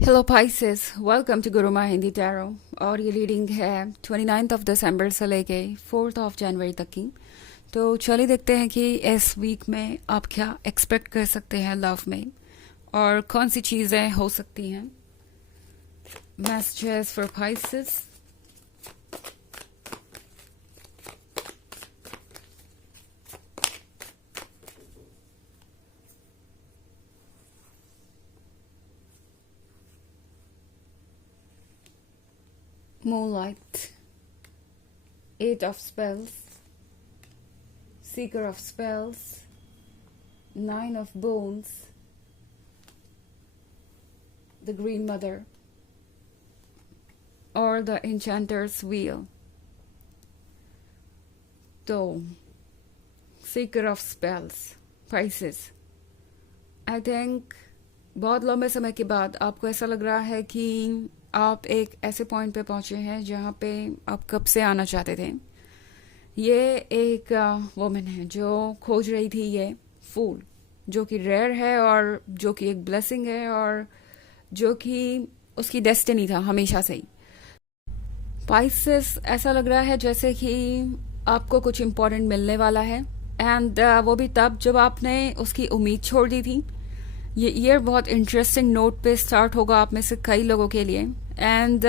Hello Pisces, welcome to Guruma Hindi tarot. और ये reading है 29 ऑफ दिसंबर से लेके 4 ऑफ जनवरी तक की। तो चलिए देखते हैं कि इस वीक में आप क्या एक्सपेक्ट कर सकते हैं लव में और कौन सी चीज़ें हो सकती हैं। Messages for Pisces. Moonlight, Eight of Spells, Seeker of Spells, Nine of Bones, the Green Mother, or the Enchanter's Wheel. तो Seeker of Spells, Pisces. I think बहुत लंबे समय के बाद आपको ऐसा लग रहा है कि आप एक ऐसे पॉइंट पे पहुंचे हैं जहाँ पे आप कब से आना चाहते थे। ये एक वुमन है जो खोज रही थी ये फूल, जो कि रेयर है और जो कि एक ब्लेसिंग है और जो कि उसकी डेस्टिनी था हमेशा से ही। पाइसेस, ऐसा लग रहा है जैसे कि आपको कुछ इम्पोर्टेंट मिलने वाला है एंड वो भी तब जब आपने उसकी उम्मीद छोड़ दी थी। ये ईयर बहुत इंटरेस्टिंग नोट पे स्टार्ट होगा आप में से कई लोगों के लिए एंड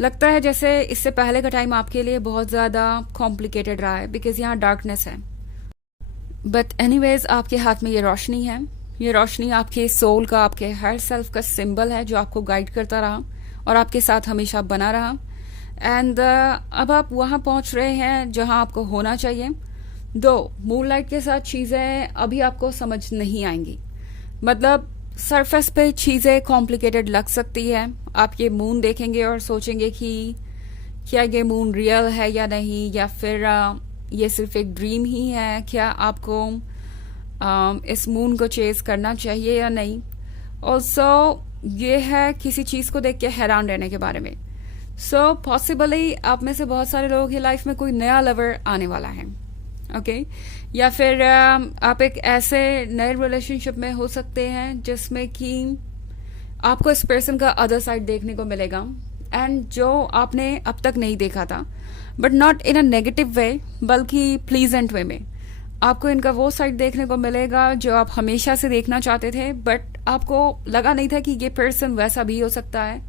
लगता है जैसे इससे पहले का टाइम आपके लिए बहुत ज़्यादा कॉम्प्लिकेटेड रहा है बिकॉज यहाँ डार्कनेस है। बट एनीवेज आपके हाथ में ये रोशनी है। ये रोशनी आपके सोल का, आपके हर सेल्फ का सिंबल है जो आपको गाइड करता रहा और आपके साथ हमेशा बना रहा। एंड अब आप वहाँ पहुँच रहे हैं जहाँ आपको होना चाहिए। दो मूनलाइट के साथ चीज़ें अभी आपको समझ नहीं आएंगी, मतलब सरफेस पे चीज़ें कॉम्प्लिकेटेड लग सकती है। आप ये मून देखेंगे और सोचेंगे कि क्या ये मून रियल है या नहीं, या फिर ये सिर्फ एक ड्रीम ही है। क्या आपको इस मून को चेज करना चाहिए या नहीं। ऑल्सो ये है किसी चीज़ को देख के हैरान रहने के बारे में। सो पॉसिबली आप में से बहुत सारे लोगों की लाइफ में कोई नया लवर आने वाला है, ओके या फिर आप एक ऐसे नए रिलेशनशिप में हो सकते हैं जिसमें कि आपको इस पर्सन का अदर साइड देखने को मिलेगा एंड जो आपने अब तक नहीं देखा था, but not in a negative way बल्कि प्लीजेंट वे में। आपको इनका वो साइड देखने को मिलेगा जो आप हमेशा से देखना चाहते थे, बट आपको लगा नहीं था कि ये पर्सन वैसा भी हो सकता है।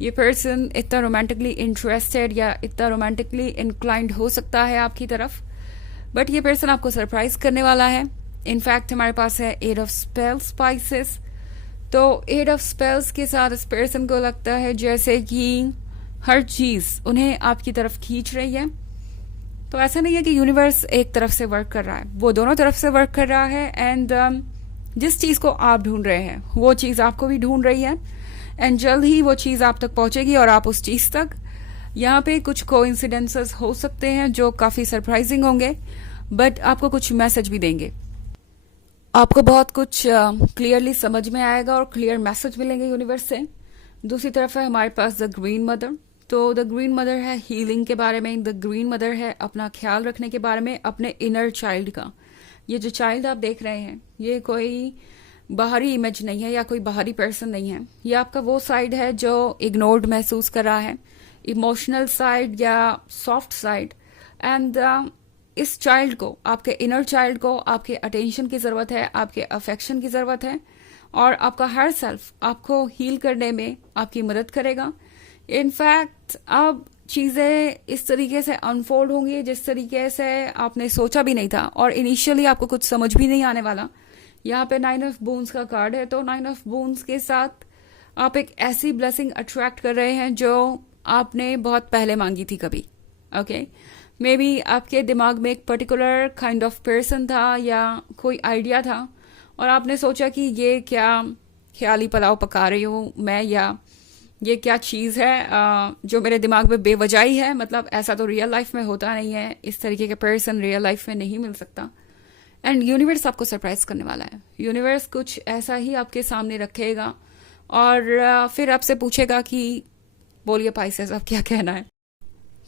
ये पर्सन इतना रोमांटिकली इंटरेस्टेड या इतना रोमांटिकली इंक्लाइंड हो सकता है आपकी तरफ, बट ये पर्सन आपको सरप्राइज करने वाला है। इनफैक्ट हमारे पास है एट ऑफ स्पेल्स पाइसेस। तो एट ऑफ स्पेल्स के साथ इस पर्सन को लगता है जैसे कि हर चीज उन्हें आपकी तरफ खींच रही है। तो ऐसा नहीं है कि यूनिवर्स एक तरफ से वर्क कर रहा है, वो दोनों तरफ से वर्क कर रहा है एंड जिस चीज को आप ढूंढ रहे हैं वो चीज आपको भी ढूंढ रही है एंड जल्द ही वो चीज आप तक पहुंचेगी और आप उस चीज तक। यहाँ पे कुछ कोइंसिडेंसेस हो सकते हैं जो काफी सरप्राइजिंग होंगे, बट आपको कुछ मैसेज भी देंगे। आपको बहुत कुछ क्लियरली समझ में आएगा और क्लियर मैसेज मिलेंगे यूनिवर्स से। दूसरी तरफ है हमारे पास द ग्रीन मदर। तो द ग्रीन मदर है हीलिंग के बारे में, द ग्रीन मदर है अपना ख्याल रखने के बारे में, अपने इनर चाइल्ड का। ये जो चाइल्ड आप देख रहे हैं ये कोई बाहरी इमेज नहीं है या कोई बाहरी पर्सन नहीं है। ये आपका वो साइड है जो इग्नोर्ड महसूस कर रहा है, इमोशनल साइड या सॉफ्ट साइड। एंड इस चाइल्ड को, आपके इनर चाइल्ड को आपके अटेंशन की जरूरत है, आपके अफेक्शन की जरूरत है और आपका हर सेल्फ आपको हील करने में आपकी मदद करेगा। इनफैक्ट अब चीजें इस तरीके से अनफोल्ड होंगी जिस तरीके से आपने सोचा भी नहीं था और इनिशियली आपको कुछ समझ भी नहीं आने वाला। यहाँ पे नाइन ऑफ बोन्स का कार्ड है, तो नाइन ऑफ बोन्स के साथ आप एक ऐसी ब्लेसिंग अट्रैक्ट कर रहे हैं जो आपने बहुत पहले मांगी थी कभी। ओके मे बी आपके दिमाग में एक पर्टिकुलर काइंड ऑफ पर्सन था या कोई आइडिया था और आपने सोचा कि ये क्या ख्याली पुलाव पका रही हूँ मैं, या ये क्या चीज़ है जो मेरे दिमाग में बेवजह है। मतलब ऐसा तो रियल लाइफ में होता नहीं है, इस तरीके के पर्सन रियल लाइफ में नहीं मिल सकता। एंड यूनिवर्स आपको सरप्राइज करने वाला है। यूनिवर्स कुछ ऐसा ही आपके सामने रखेगा और फिर आपसे पूछेगा कि बोलिए पाइसेस अब क्या कहना है।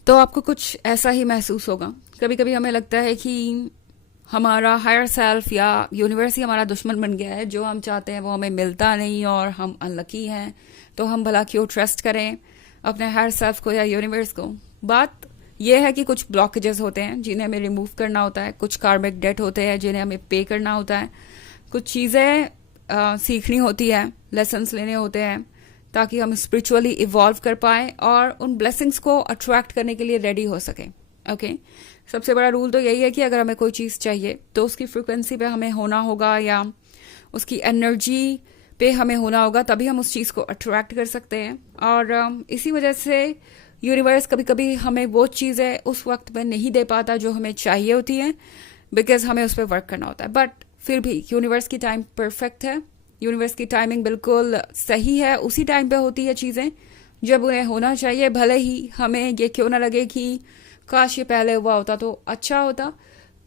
तो आपको कुछ ऐसा ही महसूस होगा। कभी कभी हमें लगता है कि हमारा हायर सेल्फ या यूनिवर्स ही हमारा दुश्मन बन गया है। जो हम चाहते हैं वो हमें मिलता नहीं और हम अनलकी हैं, तो हम भला क्यों ट्रस्ट करें अपने हायर सेल्फ को या यूनिवर्स को। बात यह है कि कुछ ब्लॉकेजेस होते हैं जिन्हें हमें रिमूव करना होता है, कुछ कार्मिक डेट होते हैं जिन्हें हमें पे करना होता है, कुछ चीज़ें सीखनी होती है, लेसन्स लेने होते हैं ताकि हम स्पिरिचुअली इवॉल्व कर पाए और उन ब्लेसिंग्स को अट्रैक्ट करने के लिए रेडी हो सके। ओके, सबसे बड़ा रूल तो यही है कि अगर हमें कोई चीज़ चाहिए तो उसकी फ्रिक्वेंसी पे हमें होना होगा या उसकी एनर्जी पे हमें होना होगा, तभी हम उस चीज़ को अट्रैक्ट कर सकते हैं। और इसी वजह से यूनिवर्स कभी कभी हमें वो चीज़ें उस वक्त में नहीं दे पाता जो हमें चाहिए होती हैं, बिकॉज हमें उस पर वर्क करना होता है। बट फिर भी यूनिवर्स की टाइम परफेक्ट है, यूनिवर्स की टाइमिंग बिल्कुल सही है। उसी टाइम पे होती है चीज़ें जब उन्हें होना चाहिए, भले ही हमें ये क्यों ना लगे कि काश ये पहले हुआ होता तो अच्छा होता।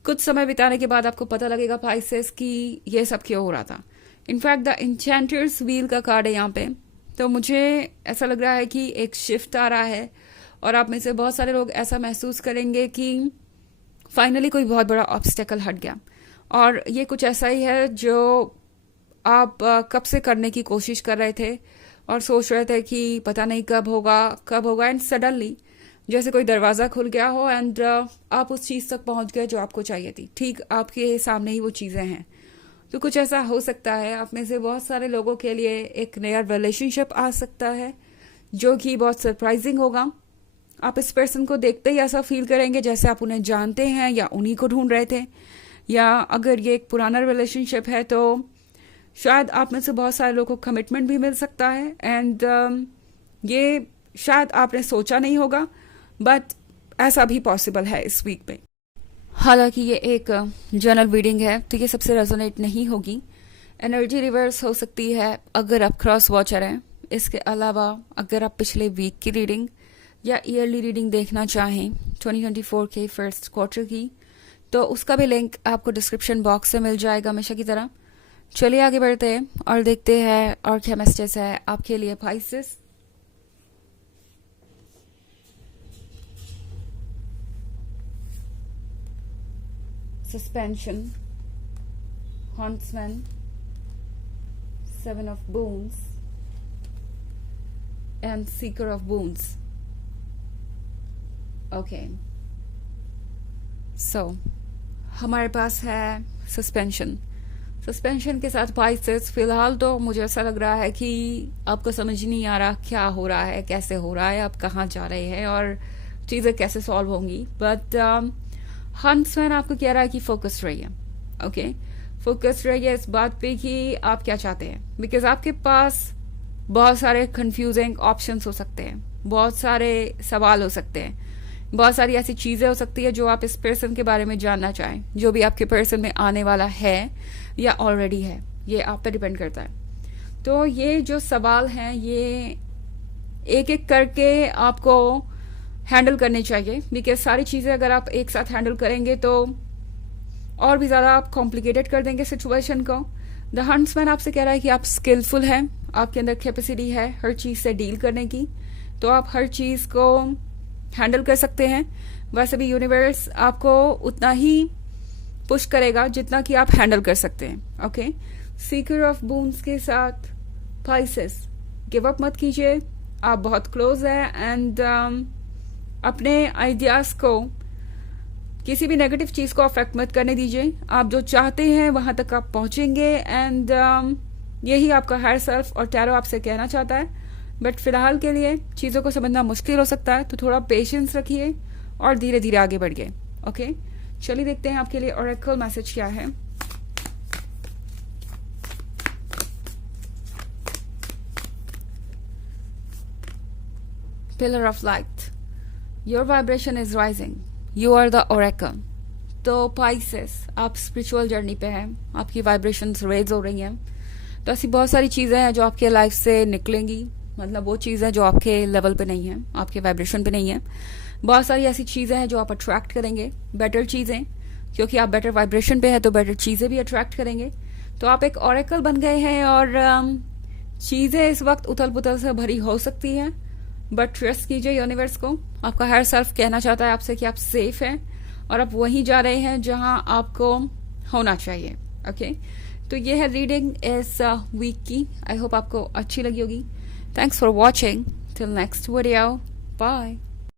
कुछ समय बिताने के बाद आपको पता लगेगा पाइसेस कि ये सब क्यों हो रहा था। इनफैक्ट द इंचेंटर्स व्हील का कार्ड है यहाँ पे, तो मुझे ऐसा लग रहा है कि एक शिफ्ट आ रहा है और आप में से बहुत सारे लोग ऐसा महसूस करेंगे कि फाइनली कोई बहुत बड़ा ऑब्स्टेकल हट गया। और ये कुछ ऐसा ही है जो आप कब से करने की कोशिश कर रहे थे और सोच रहे थे कि पता नहीं कब होगा एंड सडनली जैसे कोई दरवाज़ा खुल गया हो एंड आप उस चीज़ तक पहुंच गए जो आपको चाहिए थी। ठीक आपके सामने ही वो चीज़ें हैं। तो कुछ ऐसा हो सकता है आप में से बहुत सारे लोगों के लिए एक नया रिलेशनशिप आ सकता है जो कि बहुत सरप्राइजिंग होगा। आप इस पर्सन को देखते ही ऐसा फील करेंगे जैसे आप उन्हें जानते हैं या उन्हीं को ढूंढ रहे थे। या अगर ये एक पुराना रिलेशनशिप है तो शायद आप में से बहुत सारे लोगों को कमिटमेंट भी मिल सकता है एंड ये शायद आपने सोचा नहीं होगा, बट ऐसा भी पॉसिबल है इस वीक में। हालांकि ये एक जनरल रीडिंग है तो ये सबसे रेजोनेट नहीं होगी। एनर्जी रिवर्स हो सकती है अगर आप क्रॉस वॉचर हैं। इसके अलावा अगर आप पिछले वीक की रीडिंग या ईयरली रीडिंग देखना चाहें 2024 के फर्स्ट क्वार्टर की, तो उसका भी लिंक आपको डिस्क्रिप्शन बॉक्स में मिल जाएगा हमेशा की तरह। चलिए आगे बढ़ते हैं और देखते हैं और क्या मैसेजेस है आपके लिए Pisces. Suspension, Huntsman, Seven of Boons and Seeker of Boons. Okay. So, हमारे पास है सस्पेंशन। सस्पेंशन के साथ पाइसेस फिलहाल तो मुझे ऐसा लग रहा है कि आपको समझ नहीं आ रहा क्या हो रहा है, कैसे हो रहा है, आप कहाँ जा रहे हैं और चीज़ें कैसे सॉल्व होंगी। बट हंट्समैन आपको कह रहा है कि फोकस रहिए। ओके, फोकस रहिए इस बात पे कि आप क्या चाहते हैं, बिकॉज आपके पास बहुत सारे कंफ्यूजिंग ऑप्शंस हो सकते हैं, बहुत सारे सवाल हो सकते हैं, बहुत सारी ऐसी चीजें हो सकती है जो आप इस पर्सन के बारे में जानना चाहें, जो भी आपके पर्सन में आने वाला है या ऑलरेडी है, ये आप पे डिपेंड करता है। तो ये जो सवाल हैं ये एक एक करके आपको हैंडल करने चाहिए, बिकॉज सारी चीज़ें अगर आप एक साथ हैंडल करेंगे तो और भी ज़्यादा आप कॉम्प्लिकेटेड कर देंगे सिचुएशन को। द हंट्समैन आपसे कह रहा है कि आप स्किलफुल हैं, आपके अंदर कैपेसिटी है हर चीज़ से डील करने की, तो आप हर चीज़ को हैंडल कर सकते हैं। वैसे भी यूनिवर्स आपको उतना ही पुश करेगा जितना कि आप हैंडल कर सकते हैं। ओके, सीकर ऑफ बून्स के साथ पाइसेस, गिव अप मत कीजिए, आप बहुत क्लोज है एंड अपने आइडियाज को किसी भी नेगेटिव चीज को अफेक्ट मत करने दीजिए। आप जो चाहते हैं वहां तक आप पहुंचेंगे एंड यही आपका हायर सेल्फ और टैरो आपसे कहना चाहता है। बट फिलहाल के लिए चीजों को समझना मुश्किल हो सकता है, तो थोड़ा पेशेंस रखिए और धीरे धीरे आगे बढ़िए। ओके, चलिए देखते हैं आपके लिए ओरेकल मैसेज क्या है। Pillar of light, your vibration is rising, you are the oracle. तो पाइसेस, आप स्पिरिचुअल जर्नी पे हैं, आपकी वाइब्रेशंस रेज हो रही हैं, तो ऐसी बहुत सारी चीजें हैं जो आपके लाइफ से निकलेंगी, मतलब वो चीजें जो आपके लेवल पे नहीं है, आपके वाइब्रेशन पे नहीं है। बहुत सारी ऐसी चीजें हैं जो आप अट्रैक्ट करेंगे, बेटर चीजें, क्योंकि आप बेटर वाइब्रेशन पे है तो बेटर चीजें भी अट्रैक्ट करेंगे। तो आप एक ओरेकल बन गए हैं और चीजें इस वक्त उथल पुथल से भरी हो सकती हैं, बट ट्रस्ट कीजिए यूनिवर्स को। आपका हायर सेल्फ कहना चाहता है आपसे कि आप सेफ हैं और आप वहीं जा रहे हैं जहां आपको होना चाहिए। ओके, तो ये है रीडिंग इस वीक की। आई होप आपको अच्छी लगी होगी। Thanks for watching. Till next video, bye.